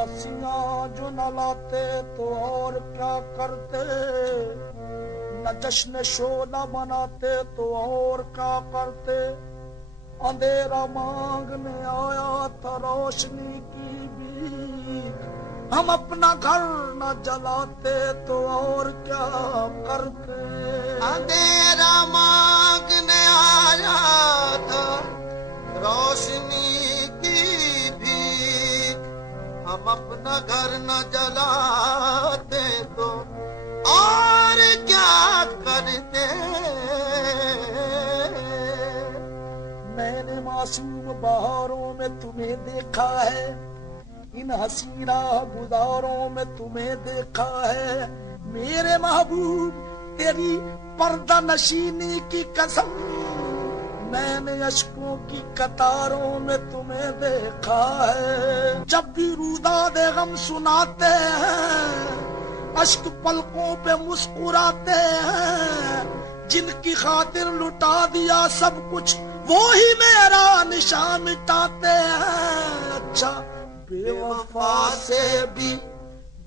उदासियां जो न लाते तो और क्या करते, न जश्न शोला मनाते तो और क्या करते। अंधेरा मांगने आया था रोशनी की भीख, हम अपना घर न जलाते तो और क्या करते। अंधेरा मांगने आया था रोशनी की भीख, हम अपना घर न जलाते तो और क्या करते। मैंने मासूम बहारों में तुम्हें देखा है, इन हसीना गुजारों में तुम्हें देखा है। मेरे महबूब तेरी पर्दा नशीनी की कसम, मैंने अश्कों की कतारों में तुम्हें देखा है। जब भी रूदादे गम सुनाते हैं, अश्क पलकों पे मुस्कुराते हैं। जिनकी खातिर लुटा दिया सब कुछ, वो ही मेरा निशान मिटाते हैं। अच्छा बेवफा से भी,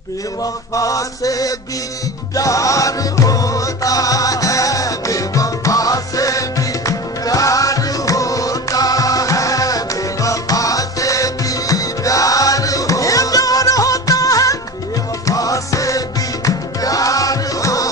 बेवफा से भी प्यार होता है, बेवफा से भी प्यार होता है, बेवफा से भी प्यार होता है, बेवफा से भी प्यार होता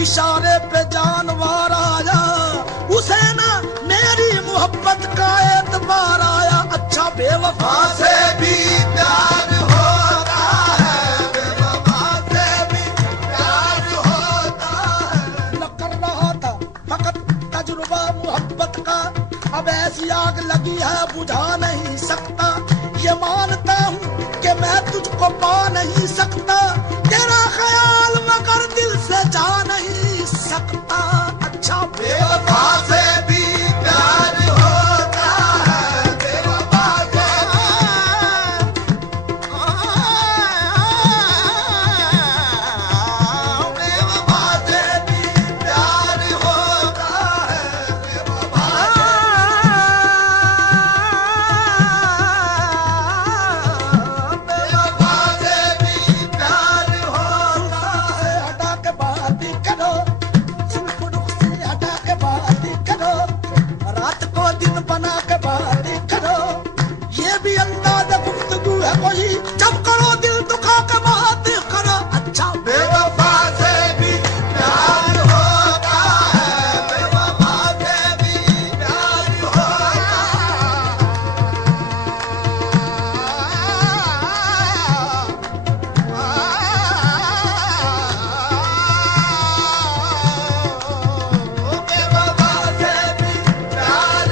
इशारे पे जानवर आया, उसे ना मेरी मोहब्बत का एतबार आया। अच्छा बेवफा से भी प्यार होता है, बेवफा से भी प्यार होता है। न कर रहा था फकत तजुर्बा मोहब्बत का, अब ऐसी आग लगी है बुझा नहीं सकता। ये मानता हूँ कि मैं तुझको पा नहीं सकता, तेरा ख्याल मगर दिल से जा नहीं सकता। अच्छा बेवफा से भी प्यार होता है, बेवफा से बेवफा से भी प्यार होता है, बेवफा से भी प्यार होता है। हटा के बात करो, कोई जब करो दिल दुखा के बात करो अच्छा बेवफा से भी प्यार होता है, बेवफा से भी प्यार होता है, बेवफा से भी प्यार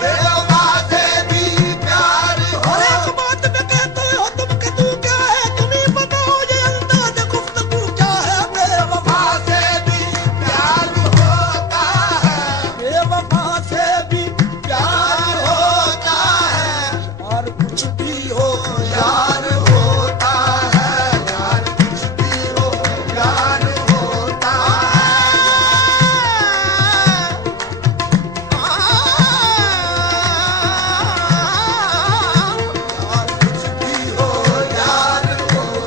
बेवफा से भी प्यार और एक बात मैं कहते हो तुम कि तू क्या है तुम्हें बताओ ये अंदाज गुफ्तगू क्या है बेवफा से भी प्यार होता है, बेवफा से भी प्यार होता है, और कुछ भी हो यार होता है, यार कुछ भी हो यार होता है, यार कुछ भी हो यार होता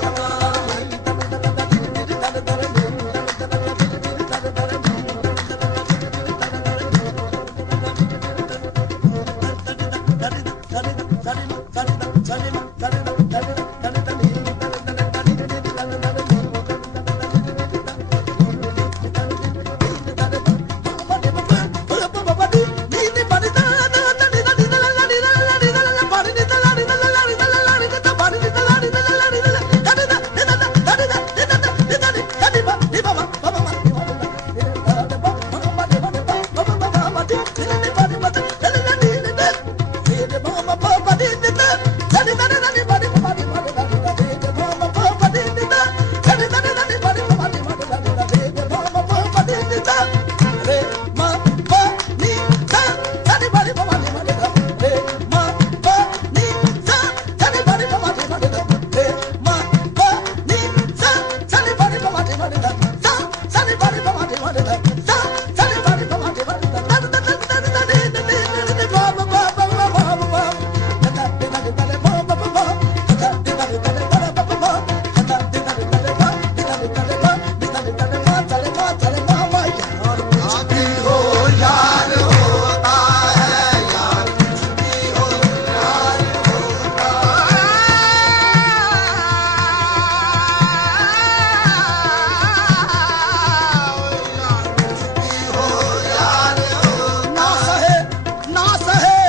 ना सहे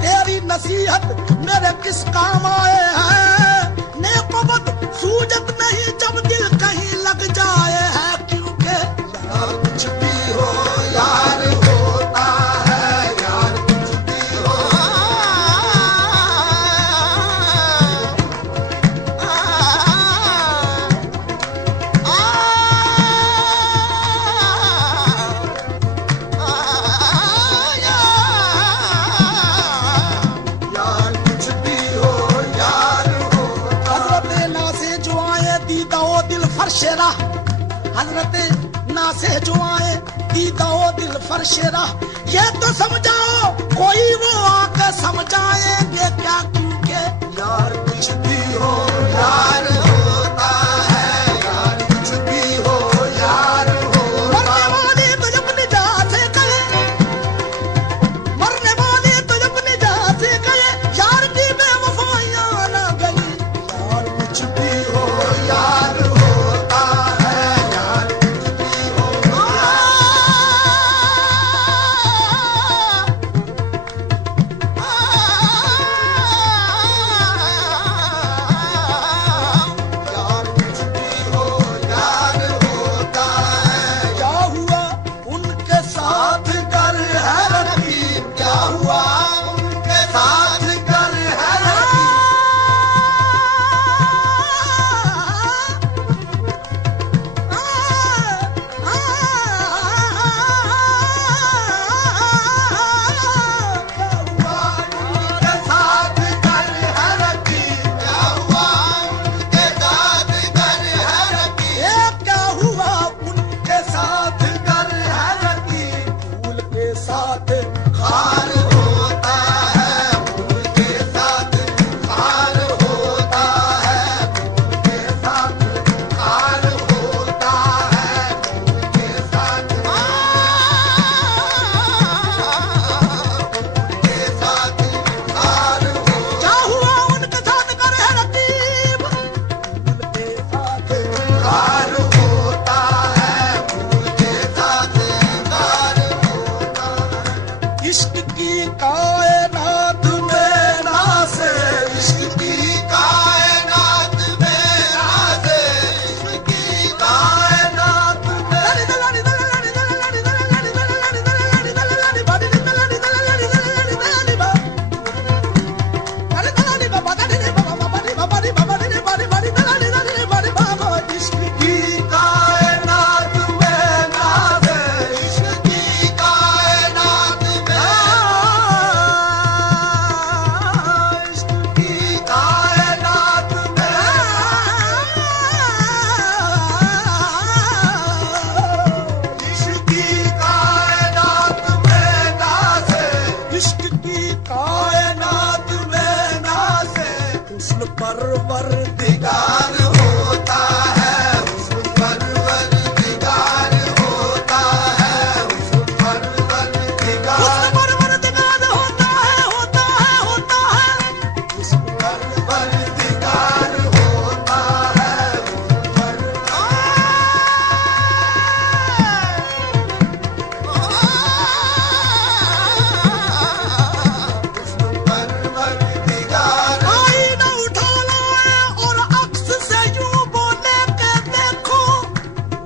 तेरी नसीहत मेरे किस काम आए हैं नेकबत सूजत नहीं जब दिल कहीं लग जाए है क्योंकि यार कुछ भी हो यार होता है, यार कुछ भी हो यार कुछ भी हो यार होता हजरत ना से जो आए दीदा ओ दिल फरशेरा हजरत ना से जो आए दीदा ओ दिल फरशेरा ये तो समझाओ कोई वो आकर समझाएंगे क्या क्योंकि यार कुछ भी हो यार होता है, यार कुछ भी हो यार होता मरने वाले तो जब निजात से गए मरने वाले तो जब निजात से गए यार की बेवफाइयां न गई यार कुछ भी हो यार होता है, यार कुछ भी हो कायनात में नासे, इश्क की कायनात में नाज़े, इश्क की कायनात में इश्क की कायनात में नाज़े, इश्क की कायनात में इश्क की कायनात में इश्क की कायनात में नाज़े, इश्क की कायनात में नाज़े हुस्न परवरदिगार दिगार होता है, हुस्न परवरदिगार होता है, हुस्न परवरदिगार हुस्न परवरदिगार होता है, होता है, होता है। हुस्न परवरदिगार होता है, हुस्न परवरदिगार आईना उठा लो और अक्स से यूं बोले के देखो,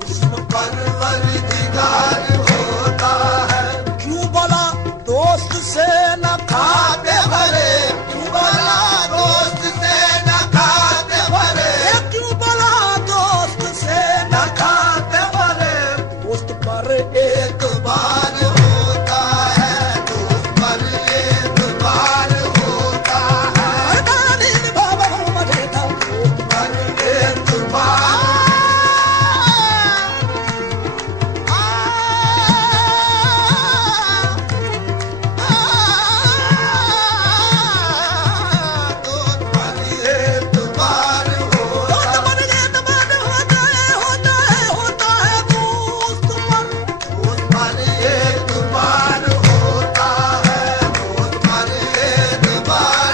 हुस्न परवरदिगार होता है। क्यों बोला दोस्त से न खाते भरे, क्यों बोला दोस्त से न खाते भरे, ये क्यों बोला दोस्त से न खाते भरे। दोस्त पर एक एतबार होता है, दोस्त पर एतबार होता है, मर्दानी बाबा मरे था पर एतबार दोस्त पर एतबार होता दोस्त पर एतबार होता है, होता है, होता है। दोस्त पर दोस्त पर एतबार होता है, दोस्त पर एतबार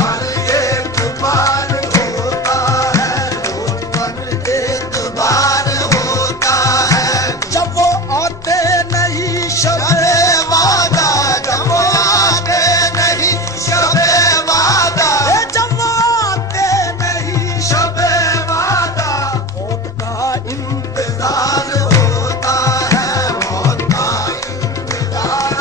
पर एतबार होता है, दोस्त पर एतबार होता है। जब वो आते नहीं शबे शबे वादा जब वो आते नहीं, शबे वादा जब वो आते नहीं शबे वादा मौत का इंतजार होता है, मौत का इंतजार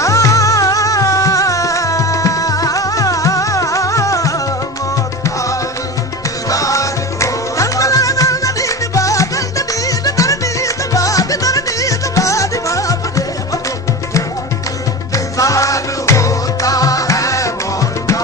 मौत का इंतजार होता इंतजार होता है, मौत का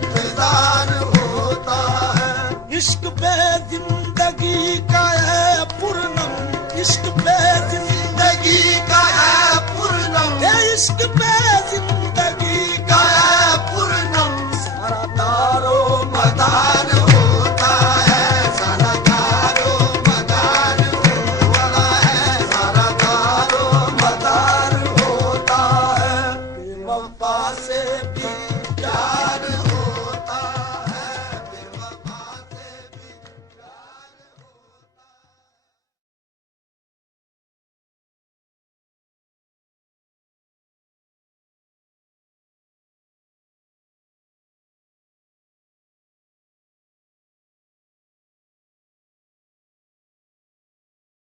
इंतजार होता है। इश्क पे जिंदगी का है पूर्णम, इश्क पे जिंदगी जिंदगी का है पूर्णम, ये इश्क पे जिंदगी का का है पूर्णम, सारा दारो मदार होता है, सारा दारो मदार होता है, सारा दारो मदार होता है। बेवफा से